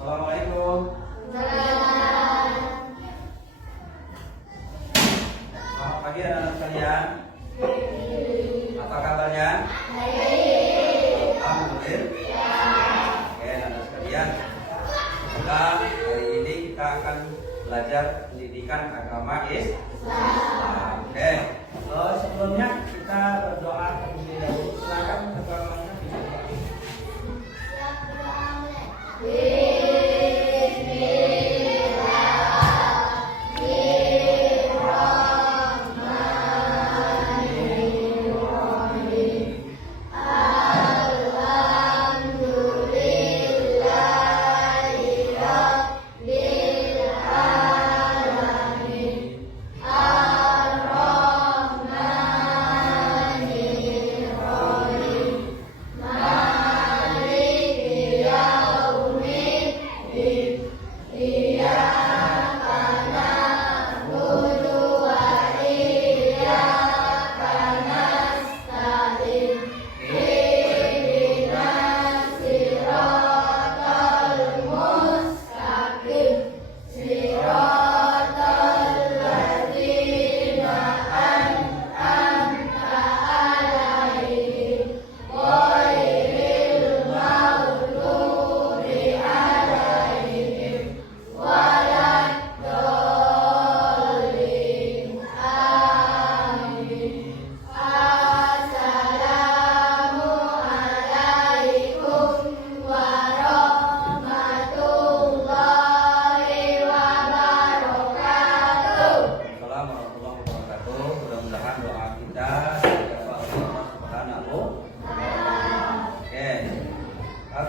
Assalamualaikum. Selamat pagi anak-anak sekalian. Apa kabarnya? Alhamdulillah. Oke anak-anak sekalian. Hari ini kita akan belajar pendidikan agama Islam. Oke. Sebelumnya kita berdoa terlebih dahulu. Silakan ketuanya bisa berdoa.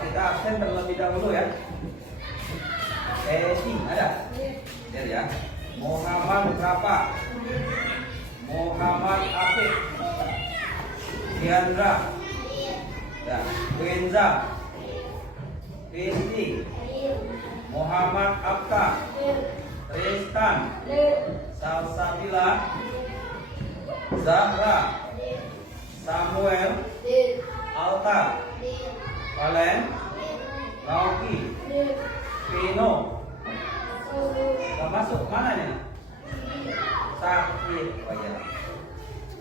Kita absen terlebih dahulu ya. Esi ada? Lihat ya. Muhammad berapa? Muhammad Afif. Diandra. Ya. Wenza. Kristi. Muhammad Abka. Tristan. Salsabila. Zahra. Samuel. Alta. Valen, Nauki, Pino, masuk mana nih? Sakit, ya.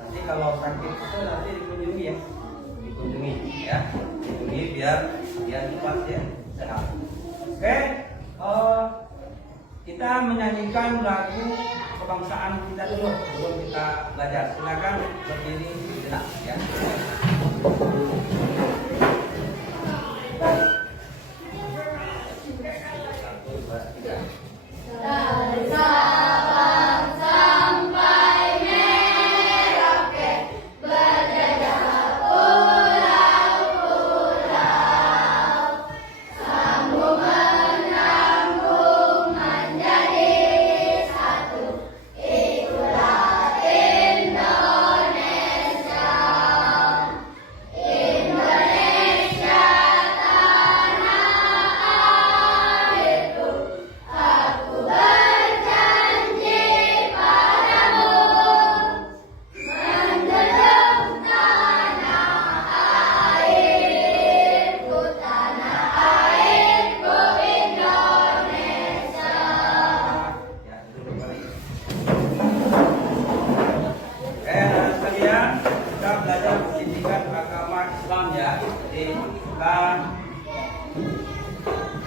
Nanti kalau sakit itu nanti dikunjungi ya, dikunjungi biar cepat ya sehat. Oke, kita menyanyikan lagu kebangsaan kita dulu sebelum kita belajar. Silakan berdiri sejenak ya.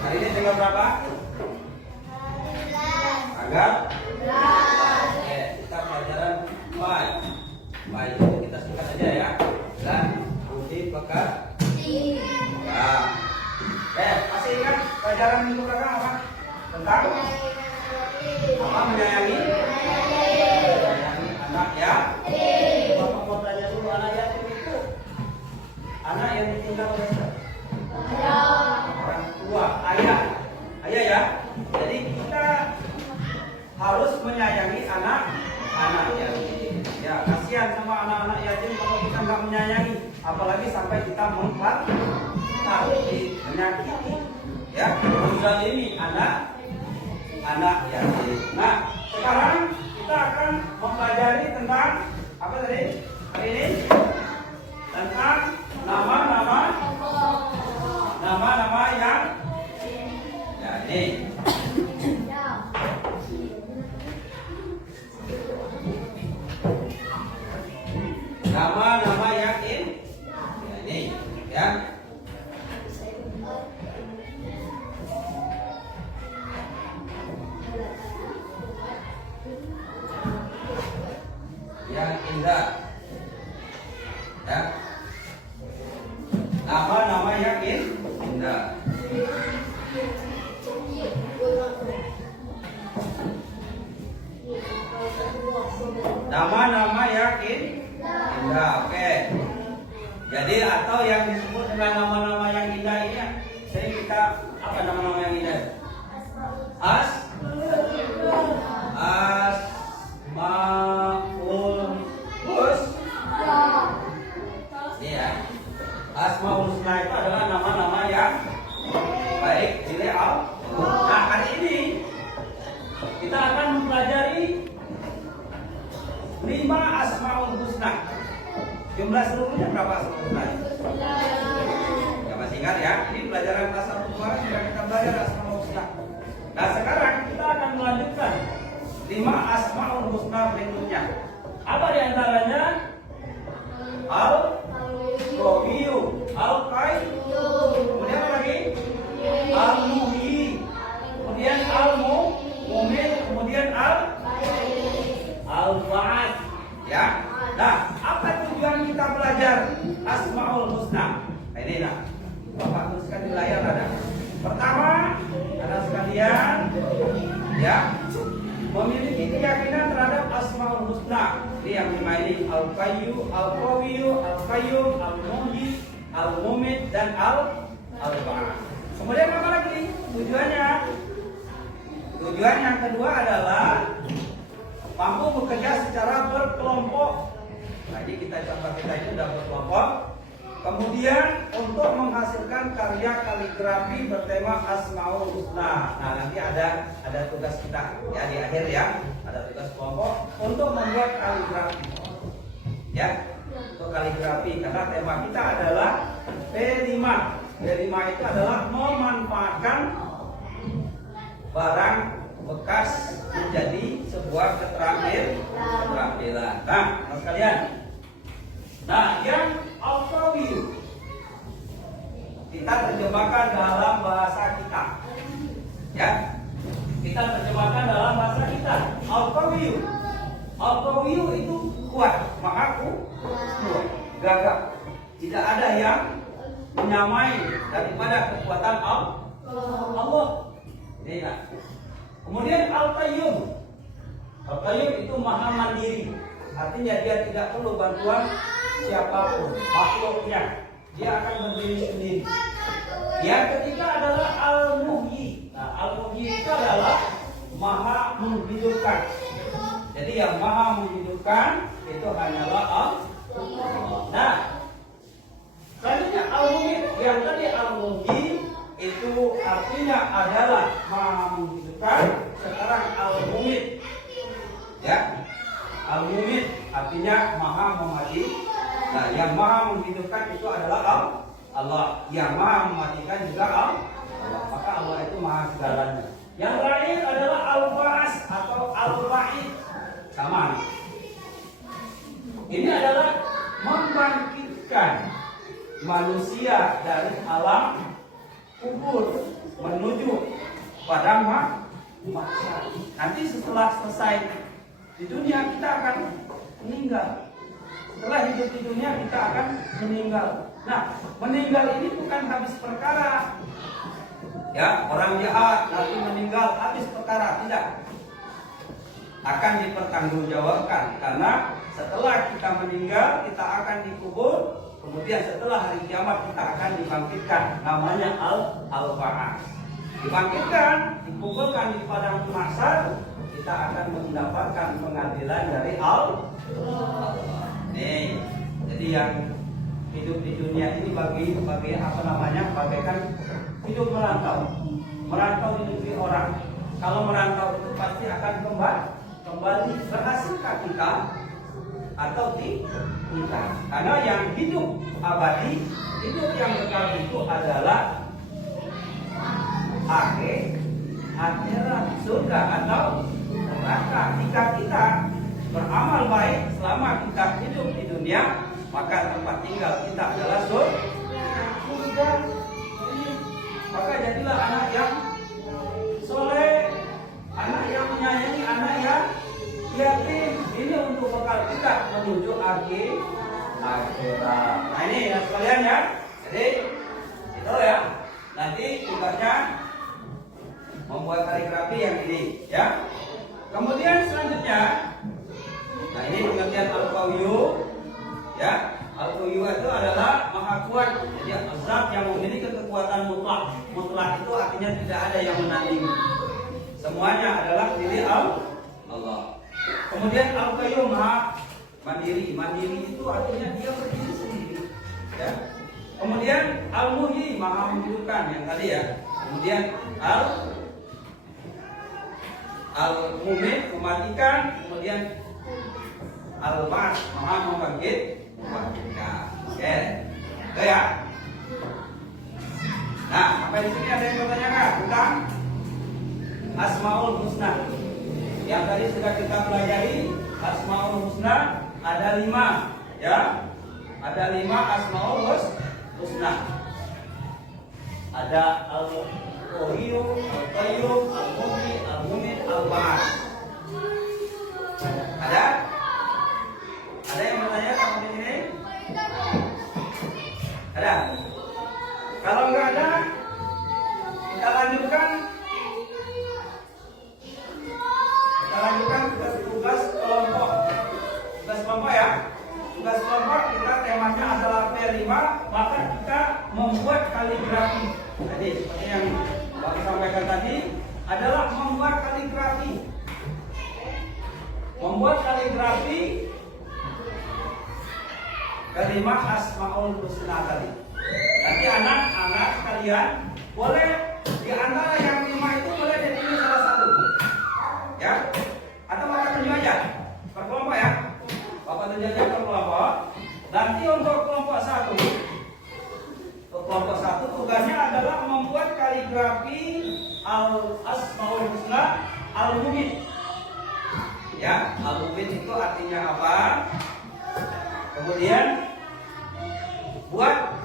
Hari ini tanggal berapa? Tanggal 11. Kita pelajaran baik itu kita singkat aja ya. Dan budi pekerti. Ya. Masih ingat pelajaran minggu belakang apa? Tentang apa? Menyayangi anak ya. Bapak mau belajar dulu anak yatim itu. Anak yang ditinggal oleh orang tua, ayah ya. Jadi kita harus menyayangi anak-anak yatim. Ya, kasihan sama anak-anak yatim kalau kita nggak menyayangi, apalagi sampai kita menyakiti. Ya, menzalimi anak yatim. Nah, sekarang kita akan mempelajari tentang apa tadi? Hari ini tentang nama-nama yang yang indah. Ya. Nama-nama yang indah. Nama-nama yang indah. Oke. Jadi atau yang disebut dengan nama-nama yang indah ini, sering kita apa nama-nama yang indah? Asmaul Husna. Ini ya. Asmaul Husna itu adalah nama-nama yang baik oleh Allah. Nah, hari ini kita akan mempelajari 5 Asmaul Husna. Jumlah seluruhnya berapa Asmaul Husna? Ya masih ingat ya? Ini pelajaran kelas 1 kemarin sudah kita belajar Asmaul Husna. Nah, sekarang kita akan melanjutkan 5 Asmaul Husna berikutnya. Apa di antaranya? Al-Qawiyu, Al-Qayyum, kemudian apa lagi? Al-Muhyi, kemudian Al-Mumit, kemudian Al-Ba'ats. Ya. Nah, apa tujuan kita belajar Asmaul Husna? Nah, ini nah. Bapak tuliskan di layar ada. Pertama, ada sekalian ya, memiliki keyakinan terhadap Asmaul Husna. Ini yang 5 ini, Al-Qayyum, Al-Qawiyu, Al-Qayyum, Al-Muhyi, Al-Mumit dan Al-Ba'ats. Kemudian apa lagi tujuannya? Tujuan yang kedua adalah mampu bekerja secara berkelompok. Nah, ini contoh kita ini sudah berkelompok. Kemudian untuk menghasilkan karya kaligrafi bertema Asmaul Husna. Nah, nanti ada tugas kita ya di akhir ya, ada tugas kelompok untuk membuat kaligrafi. Ya, untuk kaligrafi karena tema kita adalah P5. P5 itu adalah memanfaatkan barang bekas menjadi sebuah keterampilan. Nah, sekalian. Nah, yang Al-Qawiyu kita terjemahkan dalam bahasa kita. Ya. Kita terjemahkan dalam bahasa kita. Al-Qawiyu. Al-Qawiyu itu kuat, maka kuat, gagah. Tidak ada yang menyamai daripada kekuatan Allah. Ini ya. Kemudian Al-Qayyum. Al-Qayyum itu maha mandiri. Artinya dia tidak perlu bantuan siapapun, makhluknya. Dia akan berdiri sendiri. Yang ketiga adalah Al-Muhyi. Nah, Al-Muhyi itu adalah maha menghidupkan. Jadi yang maha menghidupkan itu hanyalah Allah. Nah, selanjutnya Al-Mumit. Yang tadi Al-Muhyi itu artinya adalah maha menghidupkan. Sekarang Al-Mumit, ya, Al-Mumit artinya maha memati. Nah, yang maha menghidupkan itu adalah Allah. Yang maha mematikan juga Allah. Maka Allah itu maha segalanya. Yang terakhir adalah Al-Ba'ats atau Al-Ba'id. Sama. Ini adalah membangkitkan manusia dari alam kubur menuju pada masa. Nanti setelah selesai di dunia kita akan meninggal. Setelah hidup di dunia kita akan meninggal. Nah, meninggal ini bukan habis perkara. Ya, orang jahat nanti meninggal habis perkara, tidak. Akan dipertanggungjawabkan karena setelah kita meninggal kita akan dikubur. Kemudian setelah hari kiamat kita akan dibangkitkan, namanya Al-Ba'ats. Dibangkitkan, dikumpulkan di padang mahsyar, kita akan mendapatkan pengadilan dari Allah. Nih, jadi yang hidup di dunia ini bagi apa namanya? Bagaikan hidup merantau di negeri orang. Kalau merantau itu pasti akan kembali. Berhasilkah kita atau tidak? Karena yang hidup abadi, hidup yang kekal itu adalah akhirat, surga atau neraka. Jika kita beramal baik selama kita hidup di dunia, maka tempat tinggal kita adalah surga. Maka jadilah anak yang soleh, anak yang menyayangi, anak yang yatim. Ini untuk bakal kita menuju akhirat. Nah ini ya sekalian ya. Jadi itu ya. Nanti tugasnya membuat kaligrafi yang ini ya. Kemudian selanjutnya, nah ini pengertian al-qawiyyu ya. Al-qawiyyu itu adalah maha kuat, jadi zat yang memiliki kekuatan mutlak. Mutlak itu artinya tidak ada yang menandingi. Semuanya adalah diri Allah. Kemudian al-qayyum maha mandiri. Mandiri itu artinya dia berdiri sendiri. Ya. Kemudian al-muhyi maha menghidupkan yang tadi ya. Kemudian al-mumit mematikan. Kemudian al-ba'ats maha membangkitkan. Oke. Oke ya. Nah, sampai di sini ada yang bertanya nggak tentang Asmaul Husna? Yang tadi sudah kita pelajari, Asmaul Husna ada 5 ya. Ada 5 Asmaul Husna. Ada Al-Qawiyyu, Al-Qayyum, Al-Muhyi, Al-Mumit, Al-Ba'ats. Ada? Ada yang bertanya tentang ini? Ada? Kalau nggak ada, kita lanjutkan. Kita lanjutkan tugas kelompok. Tugas kelompok ya. Tugas kelompok kita temanya adalah P5, maka kita membuat kaligrafi. Jadi seperti yang Bapak sampaikan tadi adalah membuat kaligrafi. Membuat kaligrafi kelima Asmaul Husna tadi. Nanti anak-anak kalian boleh di antara yang 5 itu boleh dipilih salah satu. Ya. Atau Bapak tunjuk aja per kelompok ya. Bapak tunjuk aja per kelompok. Nanti untuk kelompok 1 tugasnya adalah membuat kaligrafi Al-Asmaul Husna Al-Mumit. Ya, Al-Mumit itu artinya apa? Kemudian buat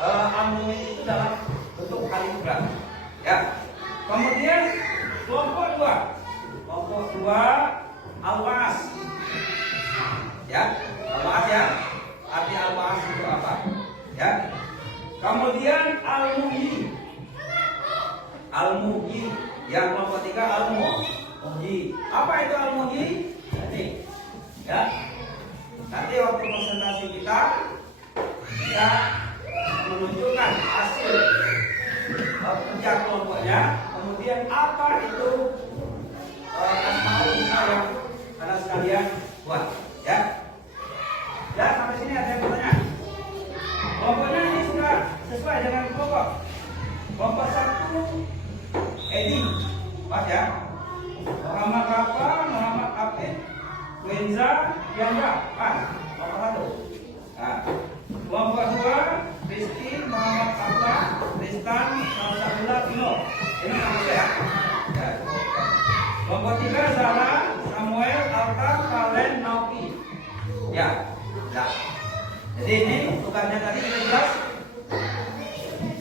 Al-Mumit itu dalam bentuk kaligrafi. Ya. Kemudian kelompok 2 Al-Ba'ats. Ya, Al-Ba'ats ya. Arti Al-Ba'ats itu apa? Ya. Kemudian Al-Muhyi. Al-Muhyi yang kelompok 3 Al-Muhyi. Apa itu Al-Muhyi? Jadi ya. Nanti waktu presentasi kita menunjukkan hasil kerja kelompoknya, kemudian apa itu Asmaul Husna yang anak sekalian buat, ya. Ya, sampai sini ada yang bertanya. Kelompoknya ini sudah sesuai dengan kelompok. Kelompok 1 Edi, Mas ya. Muhammad Rafa, Muhammad Afid, Wenza, Yanda, Mas. Kelompok 1. Nah, kelompok 2 Rizky, Muhammad Abdullah, Tristan, Salsabila, Tino. Ini nama saya. Ya. Kelompok 3 Zara, Samuel, Alta, Kalen, Nauki. Ya. Nah. Jadi ini tugasnya tadi sudah jelas.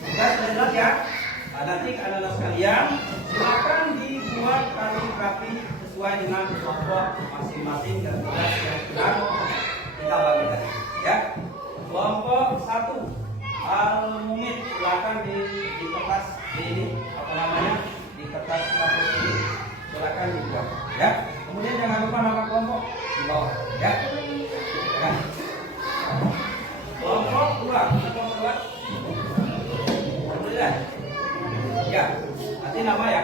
Tugas sudah jelas ya. Nah, nanti anak-anak sekalian silakan dibuat kaligrafi sesuai dengan kelompok masing-masing dan tugas yang sudah kita bagikan. Ya. Kelompok 1 Al-Mumit silakan di kertas ini apa namanya di kertas kampus ini silakan dibuat ya. Kemudian jangan lupa nama kelompok di bawah ya. Nah. Kelompok 2 Alhamdulillah ya. Nanti nama ya,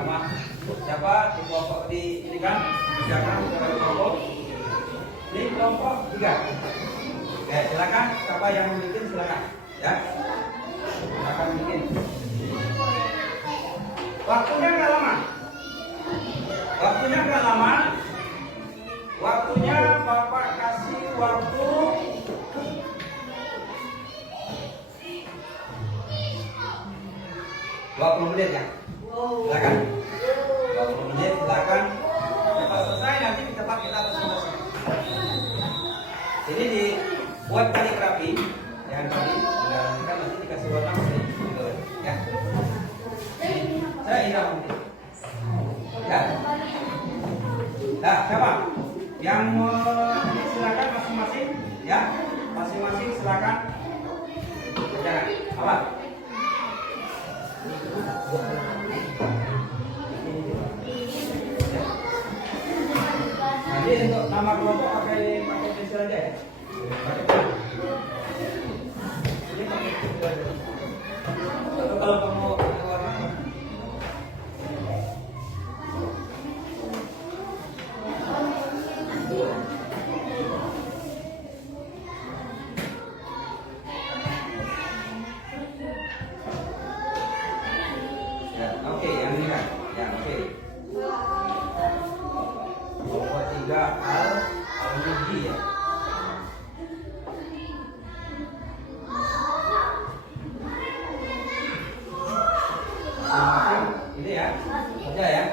nama siapa di kelompok di ini kan jangan kelompok di kelompok 3. Oke, silakan siapa yang bikin silakan ya. Silakan bikin. Waktunya nggak lama. Waktunya Bapak kasih waktu 20 menit ya. Silakan. 20 menit silakan. Setelah selesai nanti cepat kita presentasi. Ini dibuat kaligrafi yang tadi sudah kan nanti dikasih warna ya. Saya hilang mungkin. Ya. Nah, siapa? Yang ini silakan masing-masing, ya, masing-masing silakan. Jangan, apa? Nanti untuk nama kelompok pakai pensil aja ya. Ini pakai pensil aja. Kalau kamu warna. Ya, oke, yang ini kan. Ya, oke. Kelompok 3 al-Muji ya. Ini ya, ada ya.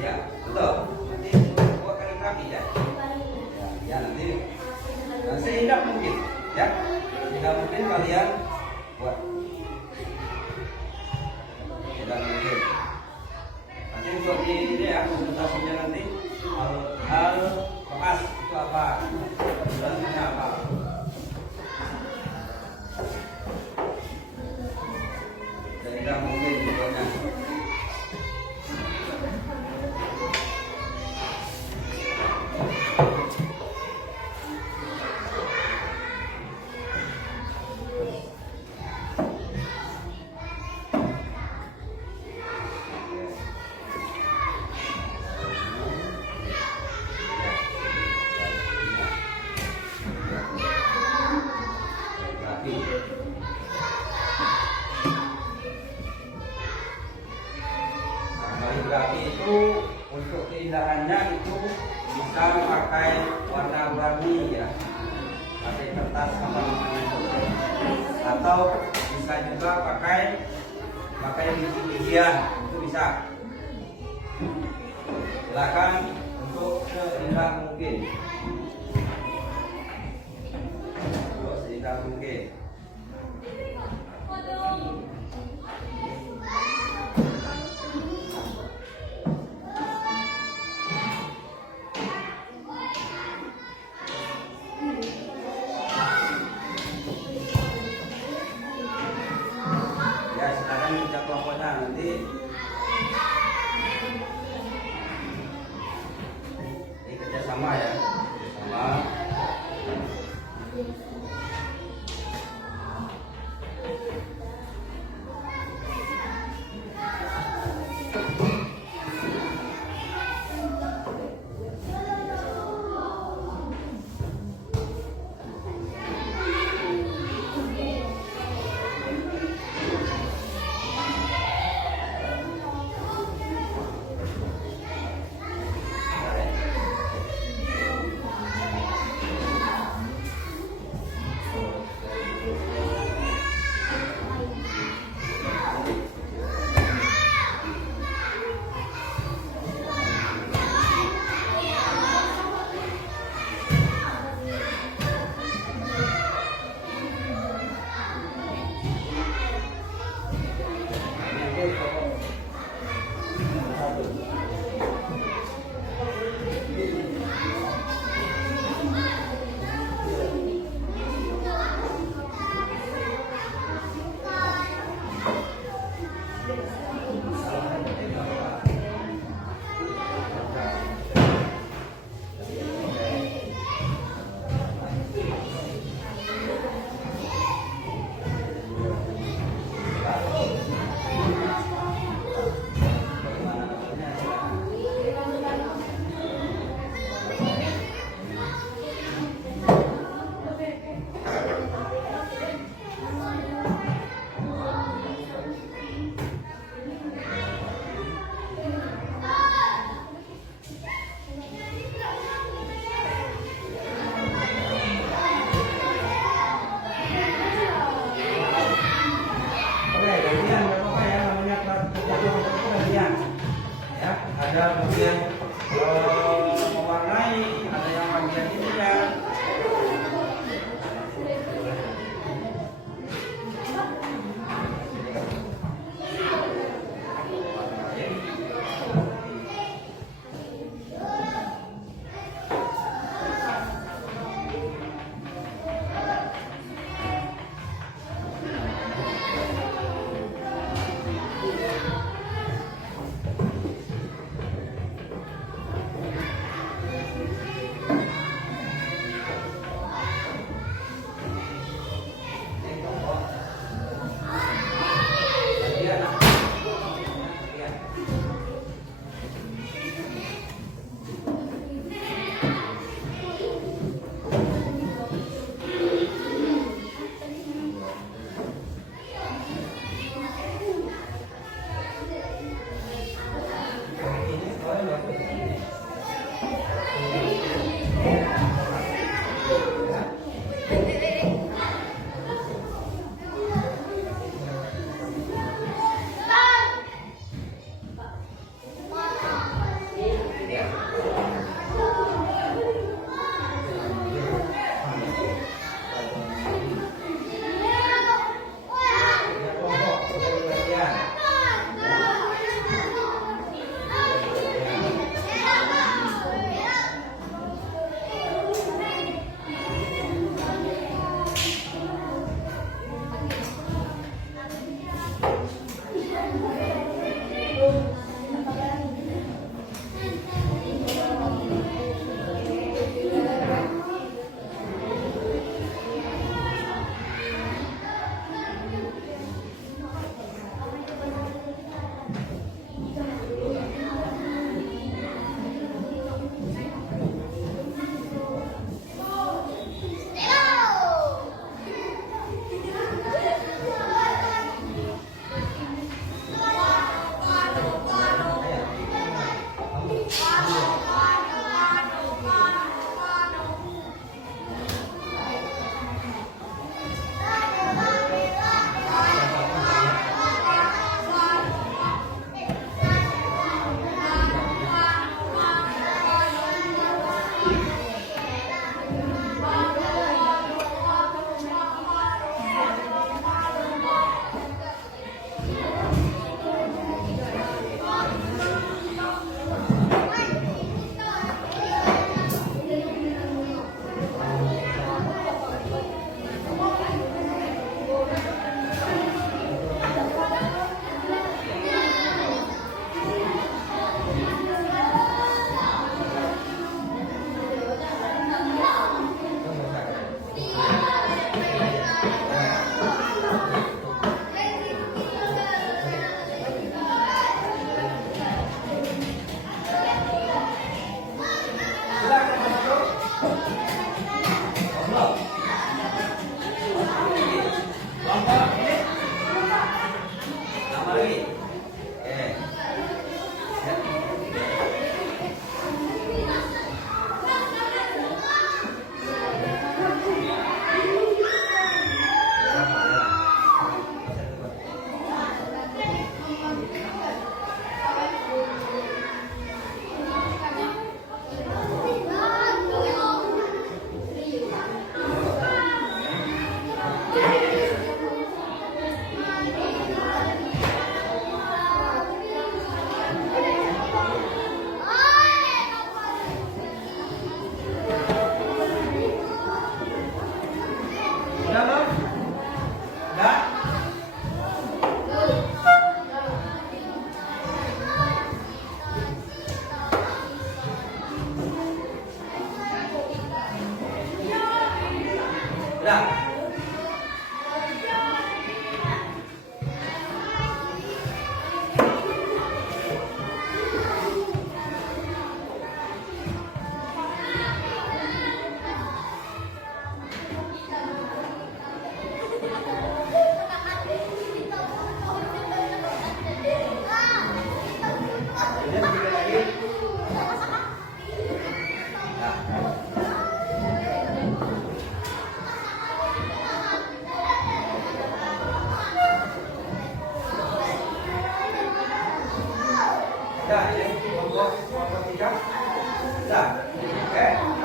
Ya, betul. Nanti buat kali kami ya. Ya, nanti seindah mungkin, ya. Seindah mungkin kalian buat. Seindah mungkin. Nanti untuk ini ya, presentasinya nanti hal bekas itu apa? Selanjutnya apa? Seindah mungkin pokoknya. Kaligrafi itu untuk keindahannya itu bisa pakai warna-warni ya, pakai kertas apa namanya itu, atau bisa juga pakai biji-bijian itu bisa. Silakan untuk seindah mungkin, untuk seindah mungkin. Ya, silakan kerja kelompoknya nanti. Ini kerjasama ya, sama. Ada bagian mewarnai, ada yang bagian ini ya.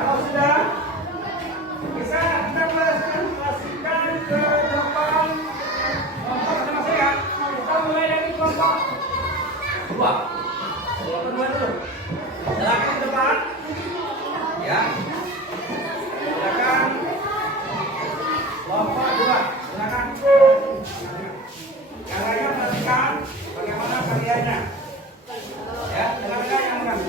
Kalau sudah bisa kita presentasikan ke depan kelompok sama saya. Kita mulai dari kelompok dua. Kelompok dua dulu. Silakan ke depan. Ya. Silakan. Kelompok dua. Silakan. Yang lainnya perhatikan bagaimana karyanya. Ya, dengarkan yang bukan.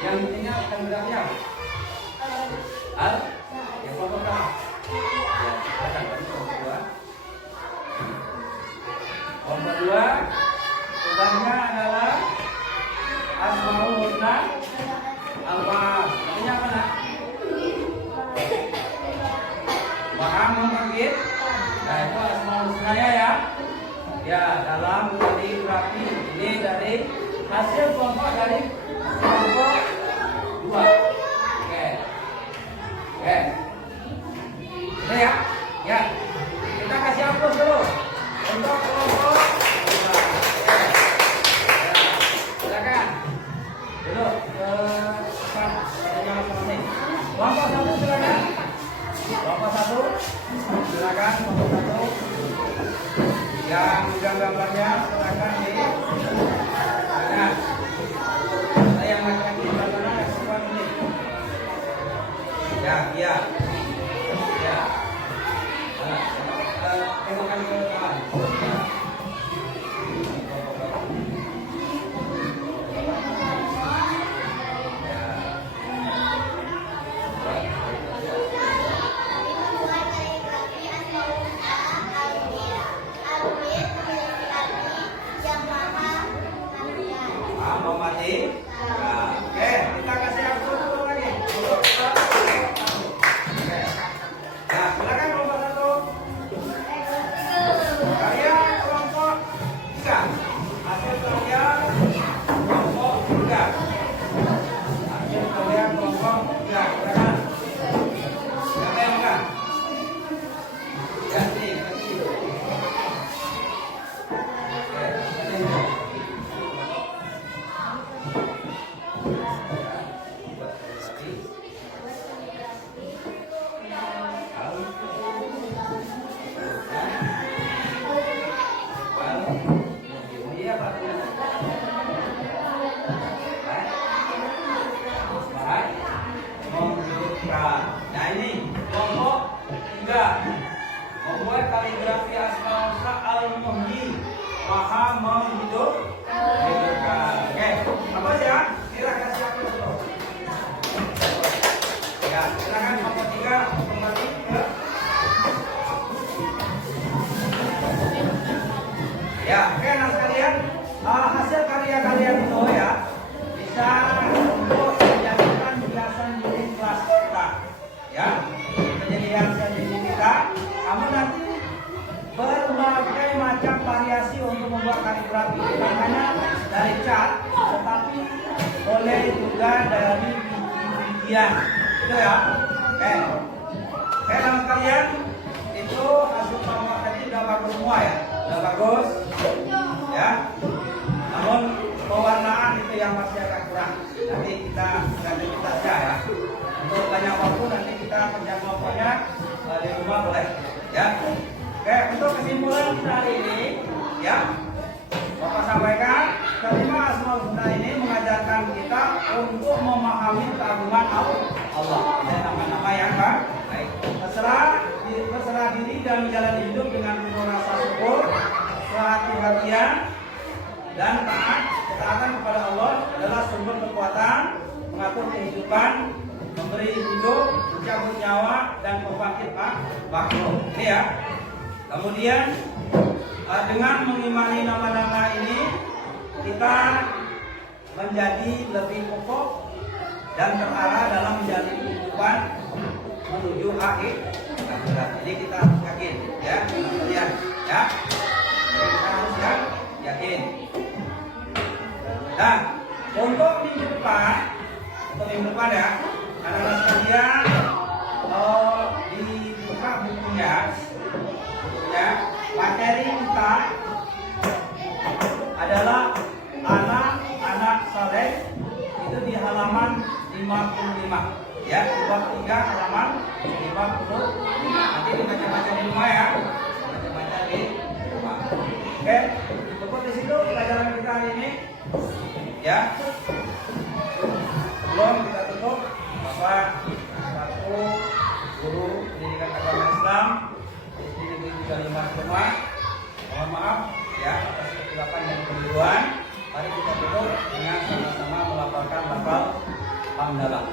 Yang pentingnya akan berapa? Yang pertama. Ya, silakan kelompok dua. Kelompok dua, tugasnya adalah Asmaul sunnah al-ba'ath. Artinya apa nak? Paham membangkit? Nah itu asmaul husnanya ya. Ya dalam kaligrafi ini dari hasil kelompok dari kelompok 2. Oke. Oke. Ini ya. Ya. Kita kasih hapus dulu untuk kelompok 2. Oke. Ya. Silakan. Duduk ke depan katanya masing-masing. Kelompok 1 silakan. Kelompok 1 silakan. Kelompok 1 yang udah gambarnya silakan di mana? Ada yang laki-laki di mana? Yang ini. Ya, iya. Ya. Tengokkan ke depan. Oke, kita kasih hapus dulu lagi. Nah, silakan kelompok 1. Karya kelompok 3. Hasil karya kelompok 3. Hasil karya kelompok 3. Silakan. Siapa yang bukan? Ganti. Nah ini kelompok 3 membuat kaligrafi asmaul husna al-muhyi, maha menghidupkan. Oke, apa ya? Kira kasih apa dulu? Ya, silakan kelompok 3 kembali ke. Ya, oke anak sekalian, hasil karya kalian itu ya bisa untuk menjadikan hiasan dinding kelas kita. Ya, menjadi hiasan dinding kita. Kamu nanti berbagai macam variasi untuk membuat kaligrafi, bukan hanya dari cat, tetapi boleh juga dari biji-bijian. Itu ya. Oke, anak sekalian, itu hasil kelompok tadi udah bagus semua ya, udah bagus. Ya, namun pewarnaan itu yang masih agak kurang. Nanti kita ganti saja ya. Untuk banyak waktu nanti kita kerja kelompoknya di rumah boleh. Ya. Oke, untuk kesimpulan kita hari ini, ya, Bapak sampaikan kelima asmaul husna ini mengajarkan kita untuk memahami keagungan Allah dan nama-nama yang baik. Berserah diri dan menjalani hidup dengan penuh rasa syukur, perhatian dan taat. Ketaatan kepada Allah adalah sumber kekuatan, mengatur kehidupan, memberi hidup, mencabut nyawa dan membangkit makhluk. Ini ya. Kemudian dengan mengimani nama-nama ini kita menjadi lebih kokoh dan terarah dalam menjalani kehidupan menuju akhir. Jadi kita harus yakin, ya, kemudian, ya, kita harus yakin. Nah, untuk minggu depan ya, anak-anak sekalian, dibuka bukunya, materi kita adalah anak-anak saleh, itu di halaman 55. Ya, bab 3 halaman 55. Nanti dibaca-baca di rumah ya. Baca-baca di rumah. Oke, cukup di situ pelajaran kita hari ini. Ya. Belum kita tutup Bapak satu guru pendidikan agama Islam di Negeri 35 semua. Mohon maaf ya atas kesilapan dan keliruan. Mari kita tutup dengan sama-sama melafalkan lafal hamdalah.